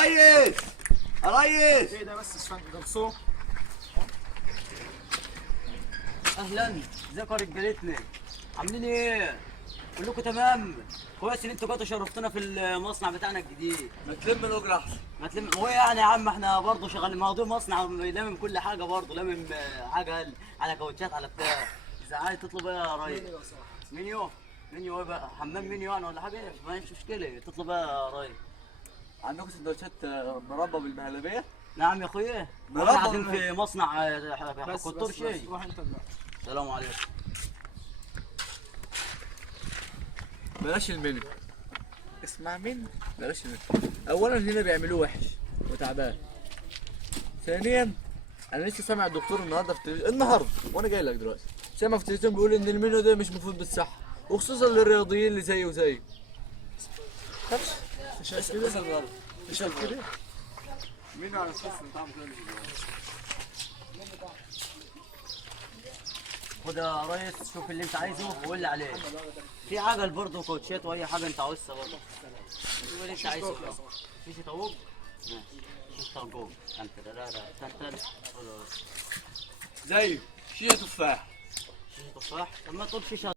ريس يا ريس. ايه ده بس مش فاهم جرسون. اهلا، ازيكم يا رجالتنا؟ عاملين ايه؟ كلكم تمام؟ كويس ان انتوا جاتوا شرفتونا في المصنع بتاعنا الجديد. ما تلم الاجره احسن. ما تلم هو يعني يا عم، احنا برضه شغالين موضوع مصنع لامم كل حاجه، برضه لامم حاجه على كاوتشات على بتاع. اذا عايز تطلب ايه يا ريس؟ منيو. منيو ايه بقى؟ حمام منيو يعني ولا حاجه؟ ما فيش مشكله، تطلب ايه يا ريس؟ عندكم سندوتشات مربى بالمهلبيه؟ نعم يا اخويا، مربى احنا قاعدين في مصنع بس كنتور بس شيء. روح انت دلوقتي. السلام عليكم. بلاش المنيو. اسمع مني، بلاش المنيو. اولا هنا بيعملوه وحش وتعبان. ثانيا انا لسه سامع الدكتور النهارده في النهارده وانا جاي لك دلوقتي سامع في التلفزيون بيقول ان المنيو ده مش مفيد بالصحه، وخصوصا للرياضيين اللي زيي وزيك. خفش مش شايف كده؟ مش شايف كده؟ مين على اساس ان طعمه كده؟ خد يا ريس، شوف اللي انت عايزه وقول لي عليه. في عجل برضه كوتشات واي حاجه انت عاوزها برضه. شوف اللي انت عايزه. شيشه طاووق؟ ماشي. شيشه طاووق. تنتر. زي شيشه تفاح. شيشه تفاح؟ طب ما تقول شيشه